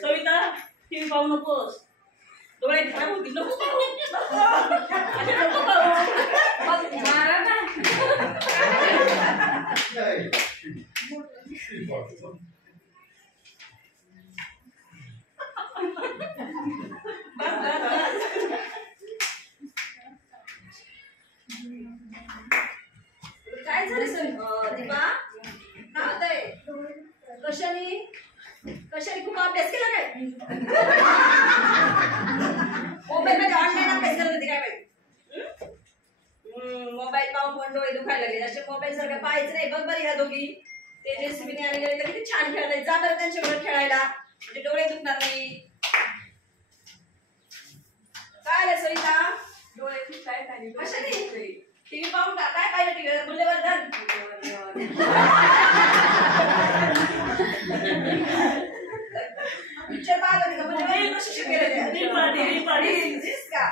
Savita TV पाहू नकोस, डोळे खराब होतील नको मारा ना. काय झालं सर दीपा? काय होतंय? कशाने खूप अभ्यास केला काय? मोबाईल मध्ये ऑनलाईन अभ्यास करत होती काय माहिती? मोबाईल पाहून पण डोळे दुखायला लागले. असे मोबाईल सारखं पाहायचं नाही. बघ बरं ह्या दोघी तेजस्वीने आणि ललिता किती छान खेळताय. जा बरं त्यांच्याबरोबर खेळायला, म्हणजे डोळे दुखणार नाही. काय आलं सविता? डोळे दुखताय कशाने? टीव्ही पाहून का? काय पाहिलं टीव्हीवर? मूल्यवर्धन पिक्चर पाहत होती का? मूल्यवर्धन कशी शिकेल का?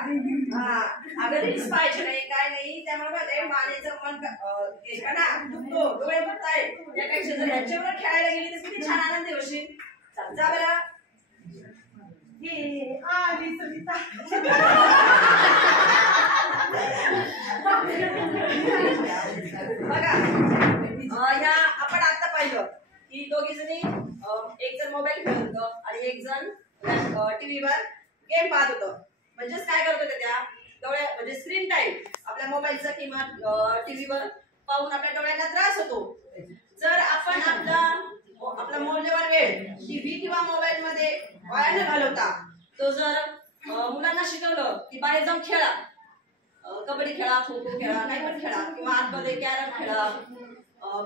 हा अगं रील्स पाहायचे नाही काय नाही. त्यामुळे मानेचं मन का ना दुखतो, डोळे दुखताय. त्यापेक्षा जर ह्याच्यावर खेळायला गेली तर किती छान आनंद होशील. जा बरं. बघा ह्या आपण आता पाहिलं की दोघी जणी एक जण मोबाईल खेळत होतं आणि एक जण टीव्हीवर गेम पाहत होतं. म्हणजेच काय करत होत्या त्या? डोळे म्हणजे स्क्रीन टाइम आपल्या मोबाईलचा किंवा टीव्हीवर पाहून आपल्या डोळ्यांना त्रास होतो. जर आपण आपला मौल्यवान वेळ टीव्ही किंवा मोबाईल मध्ये वाया न घालवता तो जर मुलांना शिकवलं की बाहेर जाऊन खेळा, कबड्डी खेळा, खो खो खेळा, काही पण खेळा किंवा आतमध्ये कॅरम खेळा,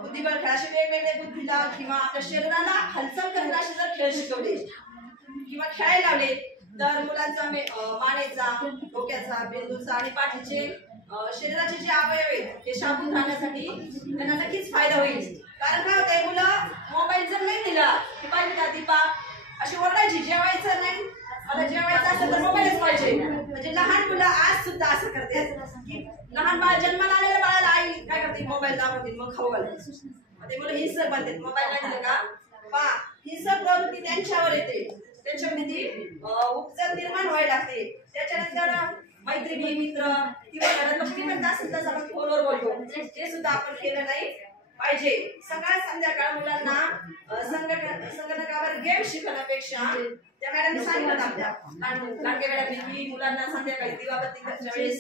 बुद्धिबळ खेळा, असे वेगवेगळे बुद्धीला किंवा आपल्या शरीराला हालचाल करणारे असे जर खेळ शिकवले किंवा खेळायला लावले तर मुलांचा मानेचा, डोक्याचा, मेंदूचा आणि पाठीचे शरीराचे जे अवयव आहेत ते शाबूत राहण्यासाठी त्यांना नक्कीच फायदा होईल. कारण काय होतंय, मुलं मोबाईल जर नाही दिला की पाहिजे का दीपा अशी ओरडायची, जेवायचं नाही, मला जेवायचं असेल तर मोबाईलच पाहिजे. म्हणजे लहान मुलं आज सुद्धा असं करते की लहान बाळ जन्माला आलेल्या बाळाला आई काय करते, मोबाईल दाखवते मग खाऊ घालते. ते मुलं हिंसक बनतात. मोबाईल नाही दिलं का हिंसक प्रवृत्ती त्यांच्यावर येते, त्यांच्यामध्ये ती उपचार निर्माण व्हायला लागते. त्याच्यानंतर मैत्रिणी मित्र किंवा घरात किती पण तास आपण फोनवर बोलतो, ते सुद्धा आपण केलं नाही पाहिजे. सकाळ संध्याकाळ मुलांना संगणकावर गेम शिकवण्यापेक्षा त्या मॅडमने सांगितलं आपल्या लाडक्या मॅडमने की मुलांना संध्याकाळी दिवाबत्ती करण्याच्या वेळेस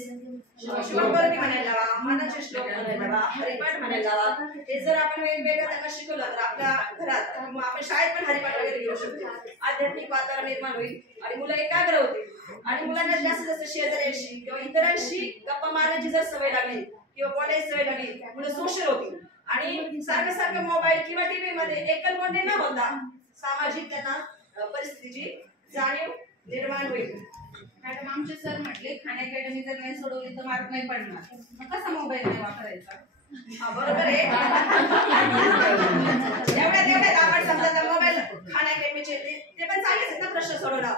श्लोकवरती म्हणायला लावा, मानाचे श्लोक म्हणायला लावा, हरिपाठ म्हणायला लावा. हे जर आपण वेगवेगळं त्यांना शिकवलं तर आपल्या घरात किंवा आपण शाळेत पण हरिपाठ वगैरे घेऊ शकतो. आध्यात्मिक वातावरण निर्माण होईल आणि मुलं एकाग्र होतील आणि मुलांना जास्त जास्त शेजाऱ्यांशी किंवा इतरांशी गप्पा मारण्याची जर सवय लागली किंवा बोलायची सवय लागली मुलं सोशल होतील आणि सारखं सारखं मोबाईल किंवा टीव्ही मध्ये एकलकोंडी न होता सामाजिक त्यांना परिस्थितीची जाणीव निर्माण होईल. मॅडम आमचे सर म्हटले खान अकॅडमी जर नाही सोडवली तर मार्क नाही पडणार, मग कसा मोबाईल नाही वापरायचा? बरोबर आहे. एवढ्यात आपण समजा मोबाईल खान अकॅडमीचे ते पण चांगलेच ना प्रश्न सोडवला.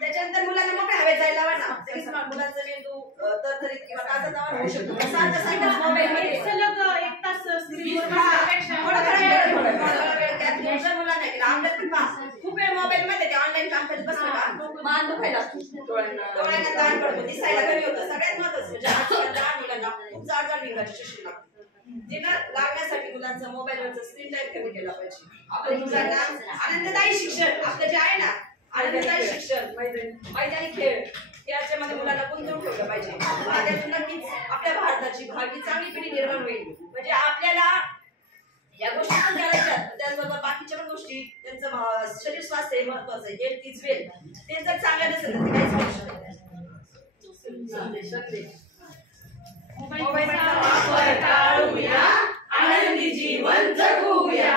त्याच्यानंतर मुलांना मोकळ्या हवेत जायला लावा. मुलांचा मेंदू तरतरीत किंवा ताजा होऊ शकतो. मोबाईल मध्ये सलग एक तास खूप वेळ मोबाईल मध्ये ऑनलाईन काम करत बसलं का मान दुखायला डोळ्यांना ताण पडतो, दिसायला कमी होतं. सगळ्यात महत्वाचं म्हणजे लहान मुलांना खूप जाड निघायची चष्मे लागतात. तिला लागण्यासाठी मुलांचा मोबाईलवरचा स्क्रीन टाइम कमी केला पाहिजे. आपल्या मुलांना आनंददायी शिक्षण आपलं जे आहे ना, आनंददायी शिक्षण, मैदानी खेळ याच्यामध्ये मुलांना गुंतवून ठेवलं पाहिजे. त्यातून नक्कीच आपल्या भारताची भावी चांगली पिढी निर्माण होईल. म्हणजे आपल्याला या गोष्टी पण करायच्या, त्याचबरोबर बाकीच्या पण गोष्टी, त्यांचं शरीर स्वास्थ्य हे महत्वाचं आहे. Health is wealth. ते जर चांगलं नसेल तर काहीच होऊ शकत नाही. मोबाईलचा वापर टाळूया, आनंदी जीवन जगूया.